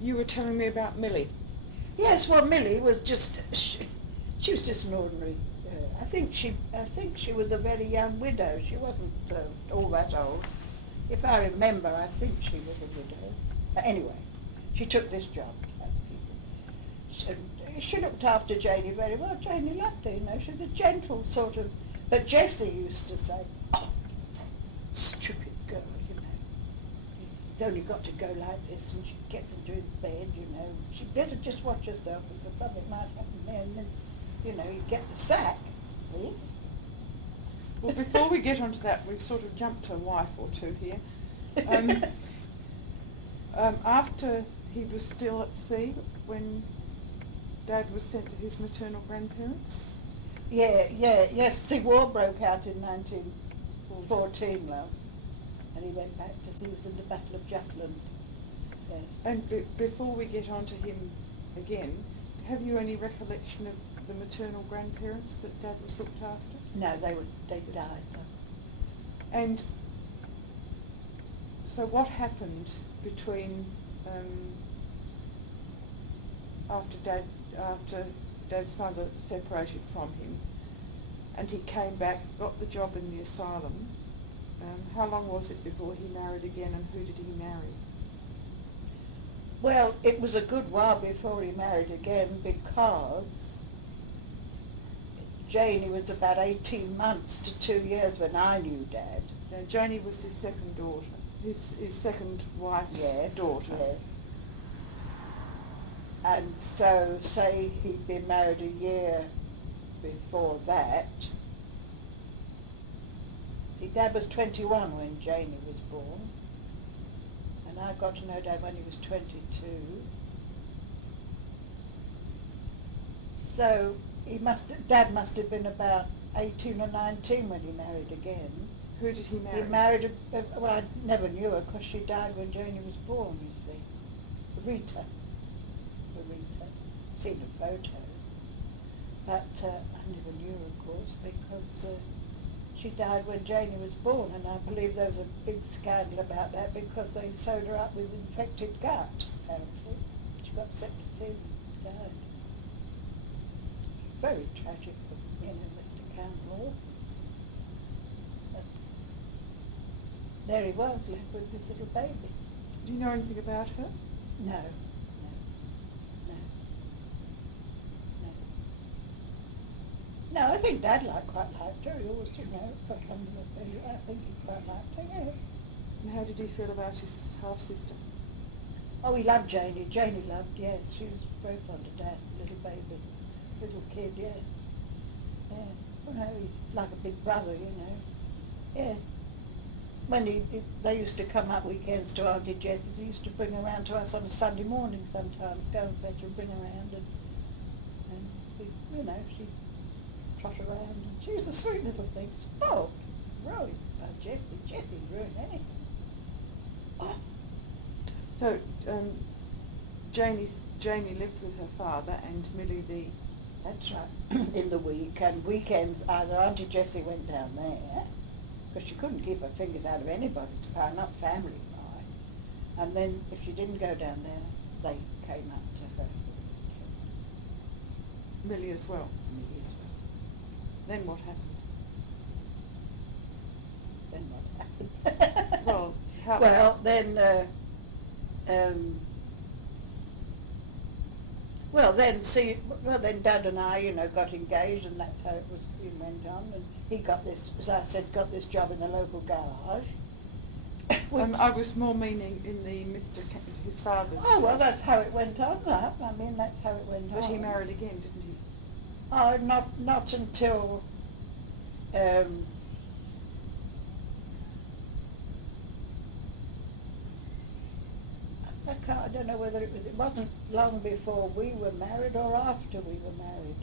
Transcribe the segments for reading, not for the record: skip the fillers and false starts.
You were telling me about Millie. Yes, well, Millie was just, she was just an ordinary, I think she was a very young widow. She wasn't all that old. If I remember, I think she was a widow. But anyway, she took this job, as people. She looked after Janie very well. Janie loved her, you know. She was a gentle sort of, but Jessie used to say, oh, stupid girl, you know. It's only got to go like this, and she gets into his bed, you know. She'd better just watch herself because something might happen there, and then, you know, you get the sack. See? Well, before we get onto that, we've sort of jumped to a wife or two here. After he was still at sea, when Dad was sent to his maternal grandparents? Yes, the war broke out in 1914, love. And he went back to, he was in the Battle of Jutland. Yes. And before we get on to him again, have you any recollection of the maternal grandparents that Dad was looked after? No, they died. And so what happened between after Dad's mother separated from him and he came back, got the job in the asylum? How long was it before he married again, and who did he marry? Well, it was a good while before he married again because Janie was about 18 months to 2 years when I knew Dad. Now, Janie was his second daughter, his second wife's daughter. Yes. And so, say he'd been married a year before that. See, Dad was 21 when Janie was born, and I got to know Dad when he was 22. So Dad must have been about 18 or 19 when he married again. Who did he marry? He married, well, I never knew her because she died when Janie was born, you see. Rita. Seen her photos. But I never knew her, of course, because she died when Janie was born, and I believe there was a big scandal about that because they sewed her up with infected gut, apparently. She got septicemia and died. Very tragic for, you know, Mr. Campbell. But there he was, left with this little baby. Do you know anything about her? No. No, I think Dad quite liked her. He always, you know, got under the belly. I think he quite liked her, yeah. And how did he feel about his half-sister? Oh, he loved Janie. Janie loved, yes. She was very fond of Dad, little baby, little kid, yeah. Yeah. Well, no, he's like a big brother, you know. Yeah. When they used to come up weekends to Auntie Jess's, he used to bring her around to us on a Sunday morning sometimes, go and fetch her and bring her around, and we, you know, she trot around, and she was a sweet little thing, spoiled, ruined by Jessie. Jessie ruined anything. Oh. So Janie lived with her father and Millie That's right, in the week, and weekends either Auntie Jessie went down there, because she couldn't keep her fingers out of anybody's pie, not family pie, and then if she didn't go down there, they came up to her. Millie as well. Millie as well. Then what happened? Well, then Dad and I, you know, got engaged, and that's how it went on. And he got this, as I said, got this job in the local garage. I was more meaning in his father's. Oh well, that's how it went on. I mean, that's how it went on. But he married again, didn't he? Oh, not until. I don't know whether it wasn't long before we were married or after we were married.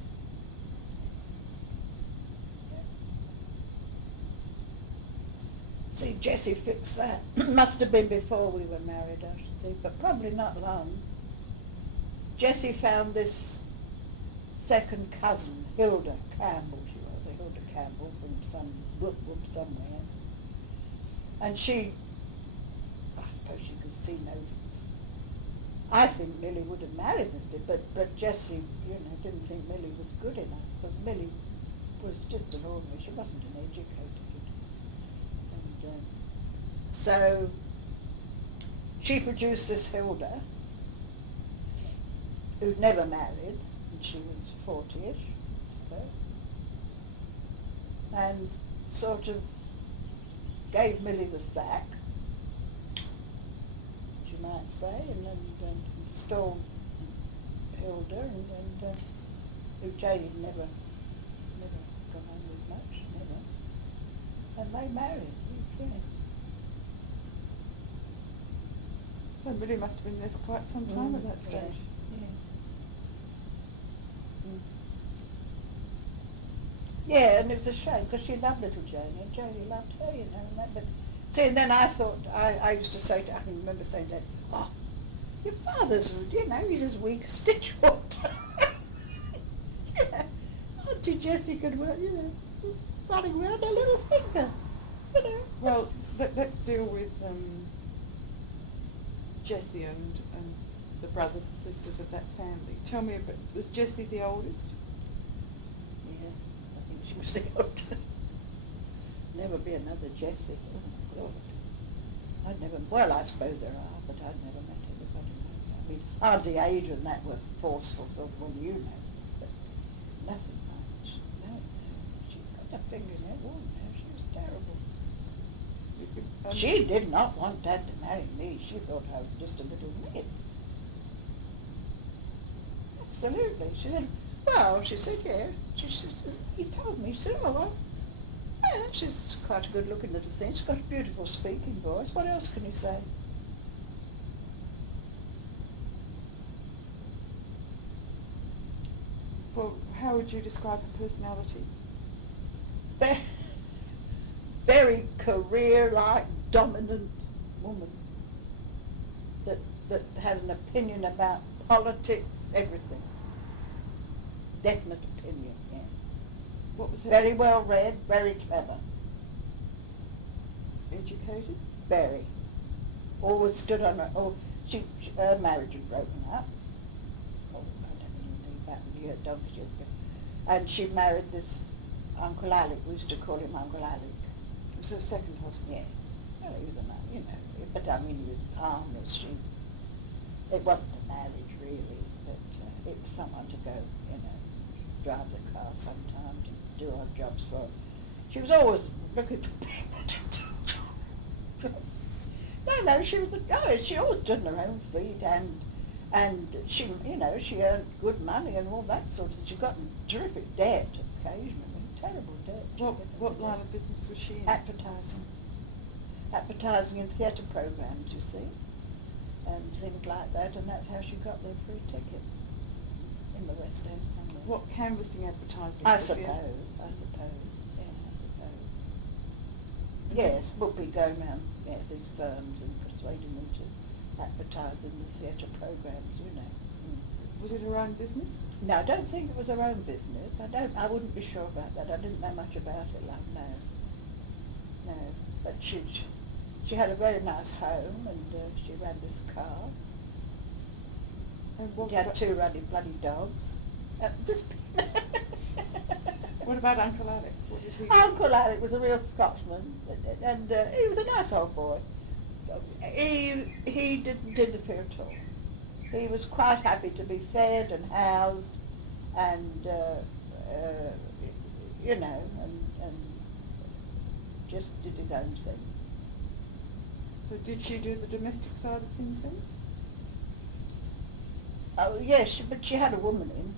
See, Jessie fixed that. Must have been before we were married, I should think, but probably not long. Jessie found this second cousin, Hilda Campbell, she was, Hilda Campbell from some whoop somewhere. And she, I suppose she could see I think Millie would have married Mr. But Jessie, didn't think Millie was good enough, because Millie was just an ordinary, she wasn't an educated kid. And so she produced this Hilda, who'd never married, and she was 40-ish, so, and sort of gave Millie the sack, you might say, and installed Hilda, and who Janie never gone on with much, never. And they married, yeah. So Millie must have been there for quite some time at that stage. Yeah. Yeah, and it was a shame, because she loved little Janie, and Janie loved her, and that, but see, and then I thought, I used to say to, I can remember saying to her, oh, your father's, he's as weak as stitch water. Auntie Jessie could work, running around her little finger, Well, let's deal with Jessie and the brothers and sisters of that family. Tell me about, was Jessie the oldest? Yeah, I think she was the oldest. Never be another Jessie. Oh, God. I'd never, well, I suppose there are, but I'd never met anybody like that. I mean, Auntie Ada and that were forceful, sort of, well, but nothing much. No. She got a finger in her wound. She was terrible. She did not want Dad to marry me. She thought I was just a little nit. Absolutely. She said, well, she said, yeah. She said, he told me, she said, oh, well, yeah, she's quite a good-looking little thing. She's got a beautiful speaking voice. What else can you say? Well, how would you describe her personality? Very career-like, dominant woman that had an opinion about politics, everything. Definite opinion, yeah. What was her? Very well read, very clever. Educated? Very. Always stood on her, her marriage had broken up. Oh, I don't know about the year, donkeys years ago. And she married this Uncle Alec, we used to call him Uncle Alec. It was her second husband? Yeah. Well, he was but I mean, he was harmless. It wasn't a marriage really, but it was someone to go, drive the car sometime to do odd jobs for her. She was always looking for people to do. No, she always stood on her own feet, and she, she earned good money and all that sort of thing. She got in terrific debt occasionally, terrible debt. What line of business was she in? Advertising in theatre programs, you see, and things like that, and that's how she got their free ticket in the West End somewhere. What canvassing advertising? I suppose, yeah, I suppose. Yes, would be going around these firms and persuading them to advertise in the theatre programs, Was it her own business? No, I don't think it was her own business. I wouldn't be sure about that. I didn't know much about it, no. But she had a very nice home, and she ran this car. And she had two bloody dogs. What about Uncle Alec? What did he do? Uncle Alec was a real Scotsman, and he was a nice old boy. He didn't interfere at all. He was quite happy to be fed and housed, and and just did his own thing. So did she do the domestic side of things then? Oh yes, but she had a woman in.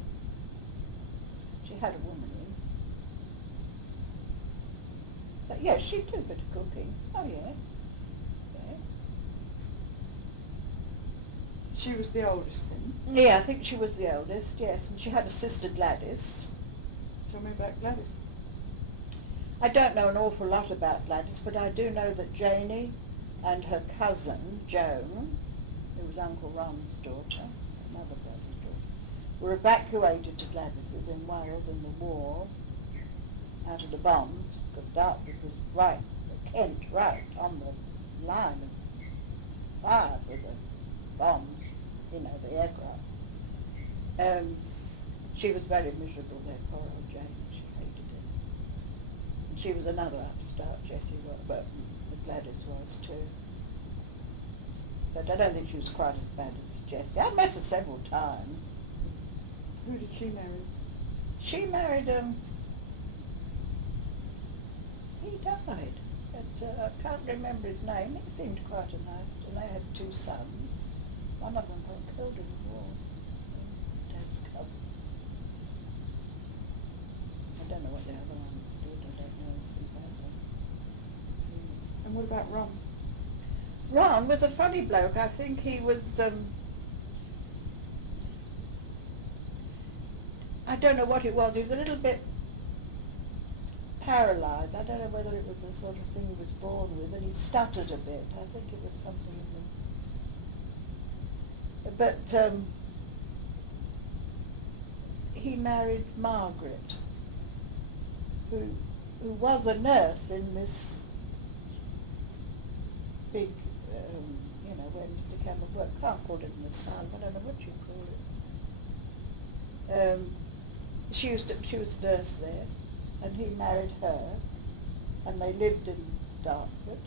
But yes, she did a bit of cooking. Oh yeah. She was the oldest then? Yeah, I think she was the eldest, yes, and she had a sister Gladys. Tell me about Gladys. I don't know an awful lot about Gladys, but I do know that Janie and her cousin, Joan, who was Uncle Ron's daughter, another brother's daughter, were evacuated to Gladys's in Wales in the war, out of the bombs, because Dartford was right, Kent, right on the line of fire for the bombs you know, the aircraft. She was very miserable there, poor old Jane. She hated it. And she was another upstart, Jessie was, but Gladys was too. But I don't think she was quite as bad as Jessie. I met her several times. Who did she marry? She married, he died. But, I can't remember his name. He seemed quite a nice, and they had 2 sons. One of them got killed in the war. Dad's cousin. I don't know what the other one did. I don't know anything about them. And what about Ron? Ron was a funny bloke. I think he was, I don't know what it was. He was a little bit paralysed. I don't know whether it was the sort of thing he was born with, and he stuttered a bit. I think it was something in the... But he married Margaret, who was a nurse in this big, you know, where Mr. Campbell worked. Can't call it an asylum. I don't know what you call it. She was a nurse there, and he married her, and they lived in Dartford,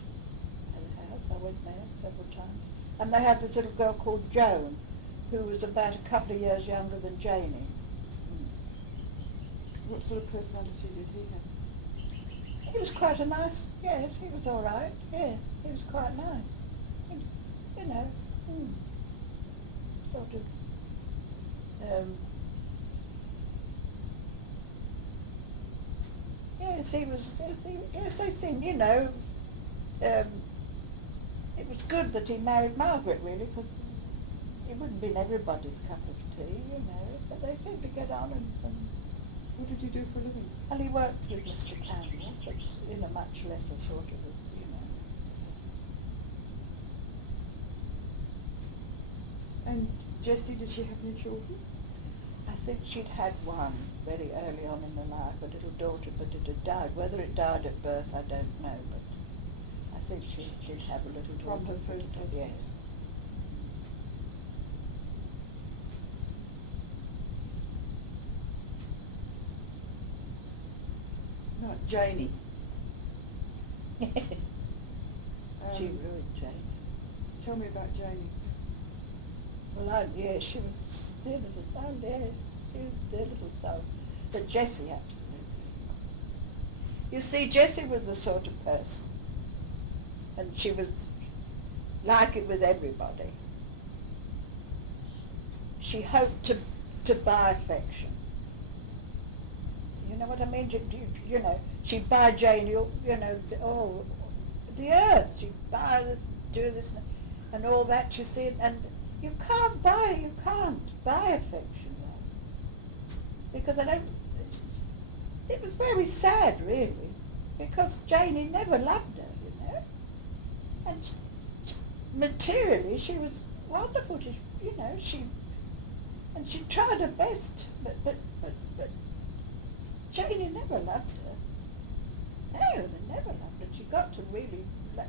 in a house. I went there several times. And they had this little girl called Joan, who was about a couple of years younger than Janie. What sort of personality did he have? He was quite a nice, yes, he was all right, yeah, he was quite nice. He was, you know, sort of, yes, they seemed, you know, it was good that he married Margaret, really, because it wouldn't have been everybody's cup of tea, you know, but they seemed to get on and what did he do for a living? well, he worked with Mr. Campbell, but in a much lesser sort of, you know. And Jessie, did she have any children? I think she'd had one very early on in her life, a little daughter, but it had died. Whether it died at birth, I don't know, but I think she'd have a little daughter. From her first husband? Yes. No, Janie. She ruined Jane. Tell me about Janie. Well, yeah, she was dear little, oh yeah, she was a dear little soul. But Jessie, absolutely. You see, Jessie was the sort of person, and she was like it with everybody. She hoped to buy affection. You know what I mean? You know, she'd buy Jane, you know, the earth. She'd buy this, do this, and all that, you see, and you can't buy affection, though. Because it was very sad, really, because Janie never loved her, you know. And materially, she was wonderful, you know, she tried her best, but Janie never loved her. No, they never loved her. She got to really,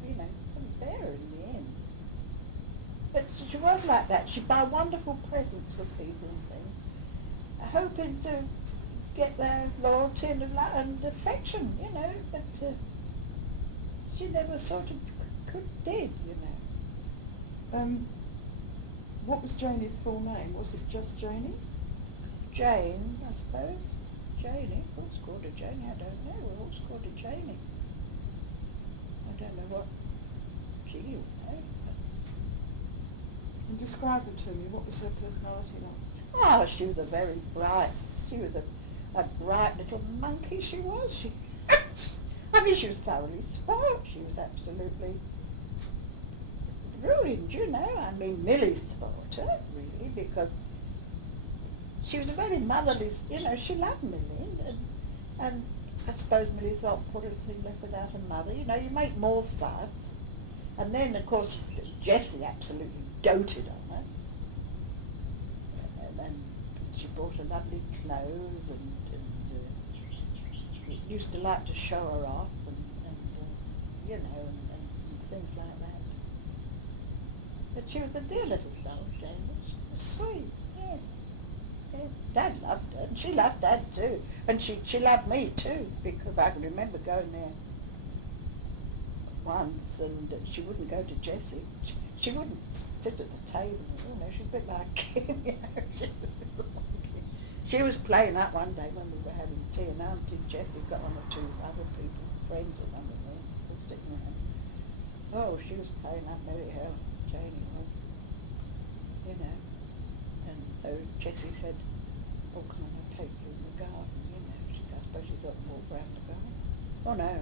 you know, couldn't bear her in the end. But she was like that. She'd buy wonderful presents for people and things, hoping to get their loyalty and affection, you know, but she never sort of did, you know. What was Janie's full name? Was it just Janie? Jane, I suppose. Janie. Who's called her Janie? I don't know. Who's called her Janie? I don't know what she would know. And describe her to me. What was her personality like? Oh, she was a very bright, she was a bright little monkey, she was. I mean, she was thoroughly spoilt. She was absolutely ruined, you know. I mean, Millie spoilt her, really, because she was a very motherly, you know, she loved Millie, and I suppose Millie thought, poor little thing left without a mother, you know, you make more fuss. And then, of course, Jessie absolutely doted on her. And she bought her lovely clothes, and used to like to show her off, and you know, and things like that. But she was a dear little soul, Jane. Dad loved her, and she loved Dad too. And she loved me too, because I can remember going there once, and she wouldn't go to Jessie. She wouldn't sit at the table, you know, she's a bit like him, you know, she was a bit like him. She was playing up one day when we were having tea, and Auntie Jessie got one or two other people, friends of one of them, were sitting around. Oh, she was playing up Mary Hell, Janie was, you know. And so Jessie said, oh, can I take you in the garden, you know, I suppose she's up and walk round the garden. Oh, no.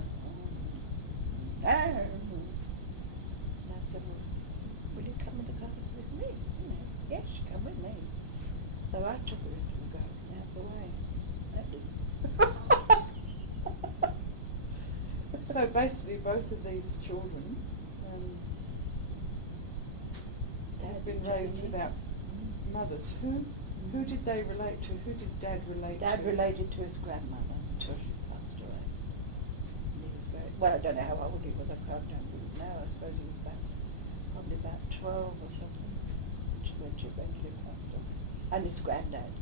No. And I said, well, will you come in the garden with me? You know, yes, come with me. So I took her into the garden out the way. That didn't. So basically both of these children have been raised without mothers. Who did they relate to? Who did Dad relate to? Dad related to his grandmother until she passed away. And he was very, well, I don't know how old he was, I can't remember now. I suppose he was probably about 12 or something when she eventually passed away. And his granddad.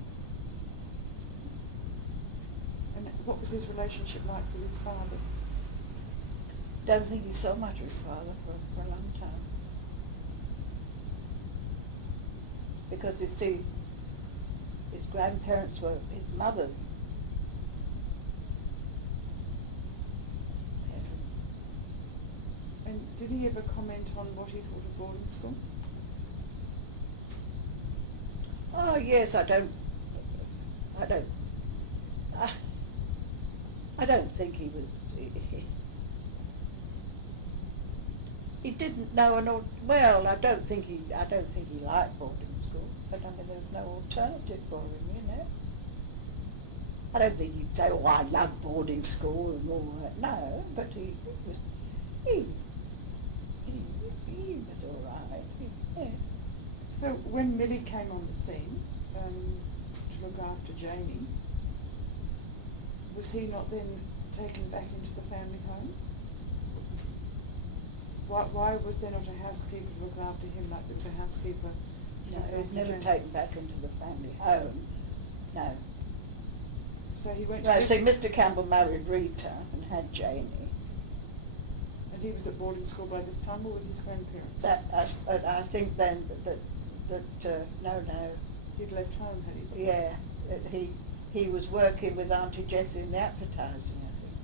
And what was his relationship like with his father? Don't think he saw much of his father for a long time. Because you see, his grandparents were his mother's. And did he ever comment on what he thought of boarding school? Oh yes, I don't think he was. He didn't know well. I don't think he liked boarding school. But I mean, there was no alternative for him, you know. I don't think he'd say, "Oh, I love boarding school" and all that. No, but he was all right. Yeah. So when Millie came on the scene to look after Jamie, was he not then taken back into the family home? Why was there not a housekeeper to look after him like there was a housekeeper? No, he was never taken back into the family home. No. So he went. No, see, Mr. Campbell married Rita and had Janie. And he was at boarding school by this time, or with his grandparents? I think then no. He'd left home, had he? Yeah, that he was working with Auntie Jessie in the advertising, I think.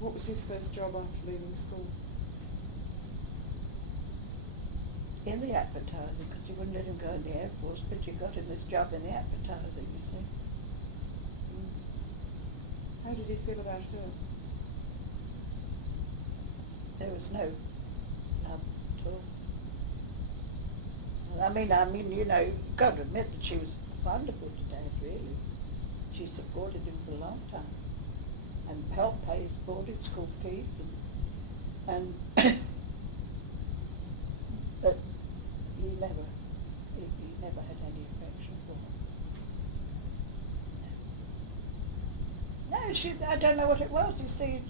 What was his first job after leaving school? In the advertising, because you wouldn't let him go in the Air Force, but you got him this job in the advertising, you see. How did he feel about her? There was no love at all. I mean, you know, you've got to admit that she was wonderful to Dad, really. She supported him for a long time and helped pay his boarding school fees and but he never had any affection for her. No, I don't know what it was, you see,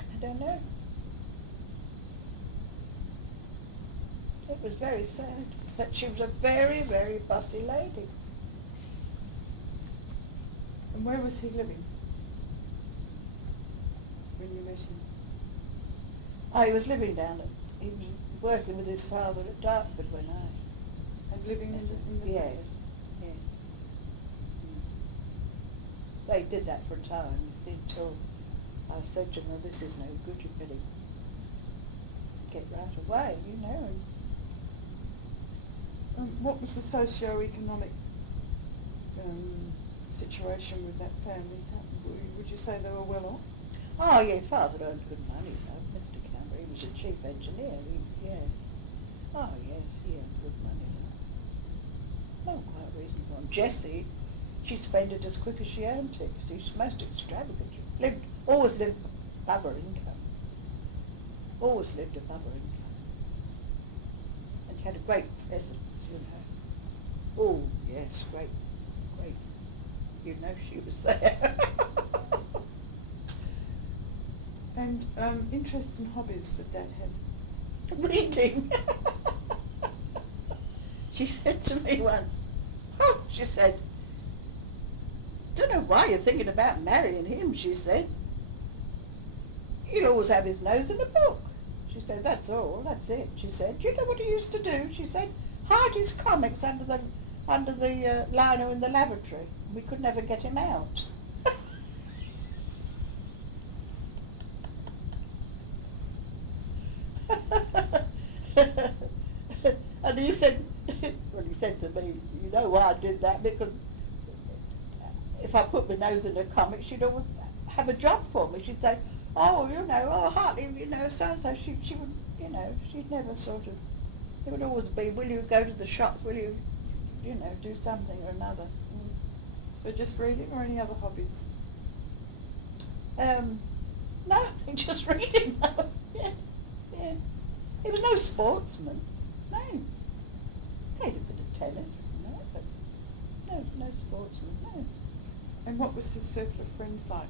I don't know. It was very sad, but she was a very, very bossy lady. And where was he living when you met him? Oh, he was living he was working with his father at Dartford when And living in the yes, yes. They did that for a time, you see, until I said to them, this is no good, you better get right away, you know. What was the socio-economic situation with that family? Would you say they were well off? Oh, yeah, Father earned good money, though, Mr. Campbell. He was a chief engineer, yeah. Oh, yes, he earned good money, though. No, quite reasonable. And Jessie, she spent it as quick as she earned it. She was most extravagant. Always lived above her income. Always lived above her income. And she had a great presence, you know. Oh, yes, great. You know she was there. And interests and hobbies that Dad had? Reading. She said to me once, oh, she said, don't know why you're thinking about marrying him, she said. He'll always have his nose in a book. She said, that's all, that's it. She said, do you know what he used to do? She said, hide his comics under the liner in the lavatory. We could never get him out. And he said, well, he said to me, you know why I did that? Because if I put my nose in a comic, she'd always have a job for me. She'd say, oh, you know, oh, Hartley, you know, so-and-so. She would, you know, she'd never sort of, it would always be, will you go to the shops, will you, you know, do something or another. So just reading or any other hobbies? No, I think just reading. Yeah, yeah. He was no sportsman. No. Played a bit of tennis, you know, but no sportsman, no. And what was his circle of friends like?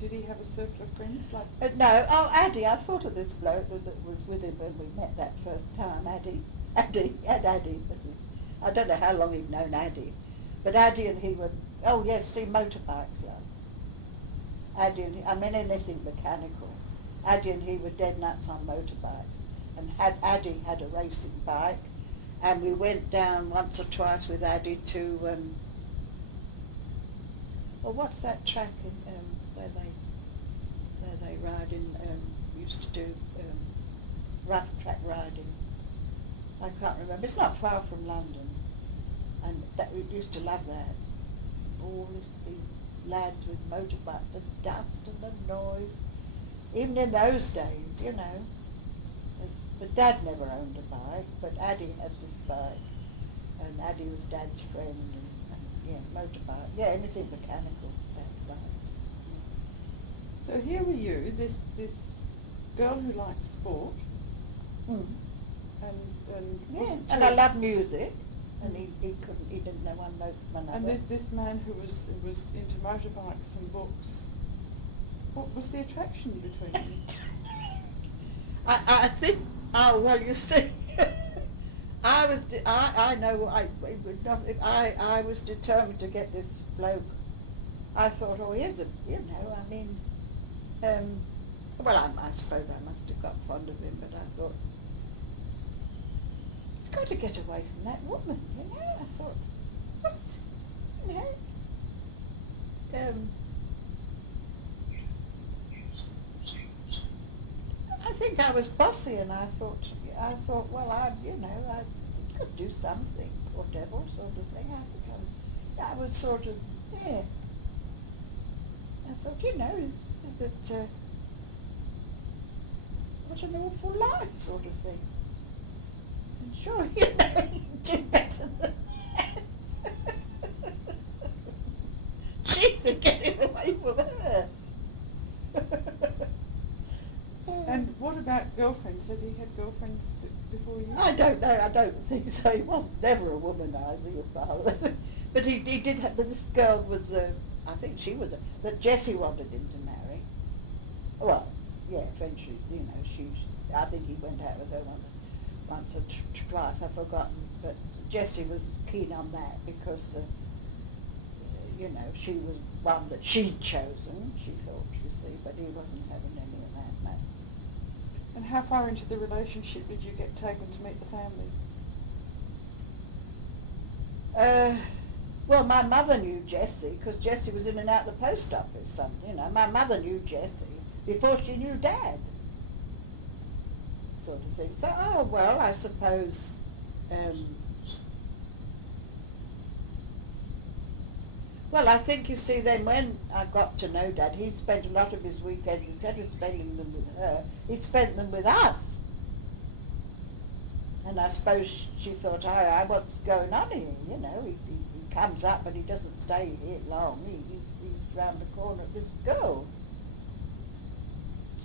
Did he have a circle of friends like? No, oh, Addy, I thought of this bloke that was with him when we met that first time, Addy. Addy, I don't know how long he'd known Addy, but Addy and he were, oh yes, see, motorbikes, love. Addy and he, I mean anything mechanical. Addy and he were dead nuts on motorbikes, and Addy had a racing bike, and we went down once or twice with Addy to, well, what's that track in, where they ride in, used to do rough track riding. I can't remember. It's not far from London, and we used to love that. All these lads with motorbikes, the dust and the noise. Even in those days, you know. But Dad never owned a bike, but Addy had this bike, and Addy was Dad's friend, and yeah, motorbike, yeah, anything mechanical, Dad's bike. So here were you, this girl who liked sport, and yeah, and I love music, and he didn't know one note from another. And this man who was into motorbikes and books. What was the attraction between you? I think, oh well, you see, I was determined to get this bloke. I thought, oh, here's a, you know, I mean, well, I suppose I must have got fond of him, but I thought, he's got to get away from that woman, you know. I thought, what, you know, I think I was bossy, and I thought, well, I could do something, poor devil, sort of thing. I was sort of, yeah. I thought, you know, what an awful life, sort of thing. And sure, you know, do better than that. She's been getting away from her. And what about girlfriends? Had he had girlfriends before you? I don't know. I don't think so. He was never a womanizer, your father. But he did have. This girl was. I think she was. That Jessie wanted him to marry. Well, yeah. Eventually, you know, I think he went out with her once or twice. I've forgotten. But Jessie was keen on that because, you know, she was one that she'd chosen. She thought, you see, but he wasn't having any of that. No. And how far into the relationship did you get taken to meet the family? Well, my mother knew Jessie, because Jessie was in and out the post office. You know, my mother knew Jessie before she knew Dad, sort of thing. So, oh well, I suppose. Well, I think, you see, then when I got to know Dad, he spent a lot of his weekends, instead of spending them with her, he spent them with us. And I suppose she thought, oh, what's going on here? You know, he comes up, but he doesn't stay here long. He's round the corner at this girl.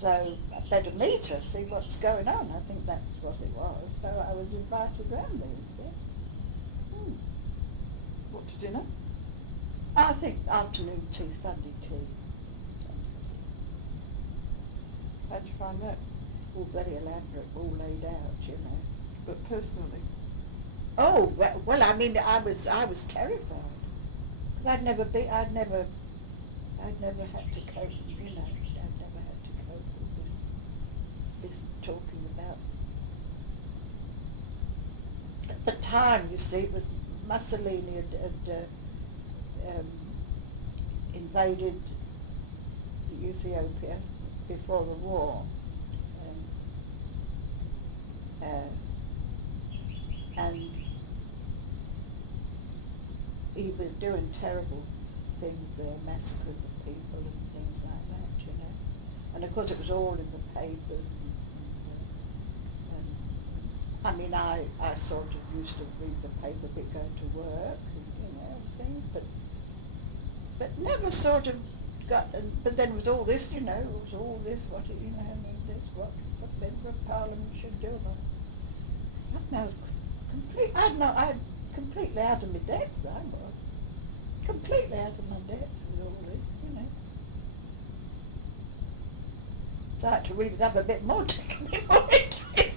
So I better meet her, see what's going on. I think that's what it was. So I was invited round there. Yeah. What, to dinner? I think afternoon tea, Sunday tea. How'd you find that? All very elaborate, all laid out, you know. But personally? Oh, well, I mean, I was terrified, because I'd never had to cope, you know, I'd never had to cope with this talking about. At the time, you see, it was Mussolini had invaded Ethiopia before the war, and he was doing terrible things there, massacring the people and things like that, you know. And of course it was all in the papers. And I mean, I sort of used to read the paper a bit going to work, and, you know, things, but never sort of got. But then it was all this, you know, it was all this. What you know, I mean, this what member of Parliament should do. And I was completely out of my depth. I was completely out of my depth with all this, you know. So I had to read it up a bit more to get me more interest.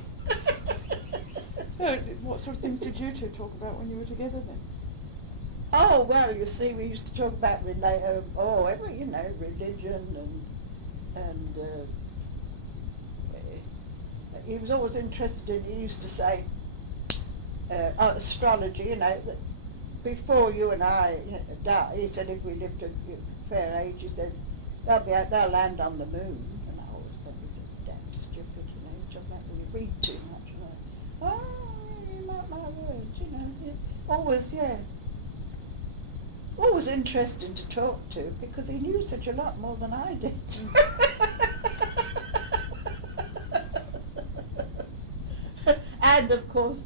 So what sort of things did you two talk about when you were together then? Oh, well, you see, we used to talk about every, you know, religion and he was always interested in, he used to say, astrology, you know, that before you and I, you know, die, he said if we lived to a fair age, he said, they'll land on the moon. And I always thought he said, damn stupid, you know, he's talking about when you read too much. And you mark my words, you know. Always, yeah. Always interesting to talk to, because he knew such a lot more than I did. And of course,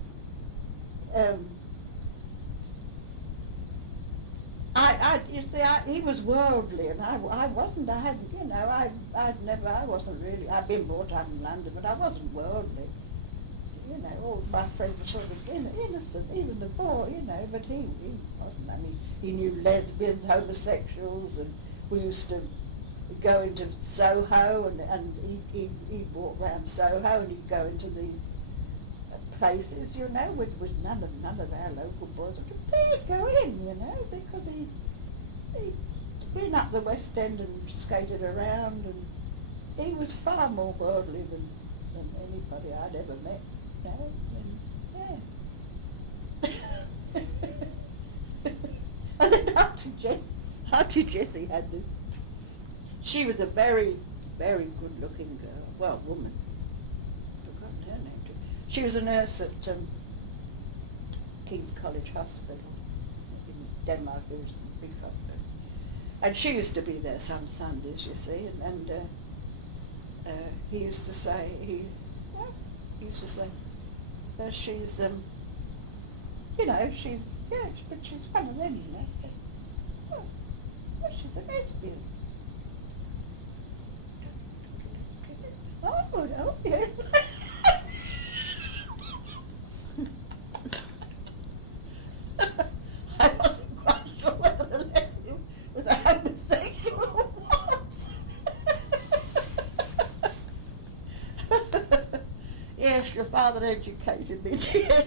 he was worldly, and I wasn't. I hadn't, you know, I wasn't really. I'd been brought up in London, but I wasn't worldly. You know, all my friends were sort of innocent, even the boy, you know, but he wasn't. I mean, he knew lesbians, homosexuals, and we used to go into Soho, and he'd walk around Soho, and he'd go into these places, you know, with none of our local boys would dare go in, you know, because he'd been up the West End and skated around, and he was far more worldly than anybody I'd ever met, you know, and yeah. And then Auntie Jessie had this, she was a very, very good-looking girl, well, woman. Forgotten her name too. She was a nurse at King's College Hospital in Denmark. There was a big hospital. And she used to be there some Sundays, you see, and he used to say, that she's, you know, but she's one of them, you know. She's a lesbian. Oh, yeah. I wasn't quite sure whether the lesbian was a homosexual or what. Yes, your father educated me, dear.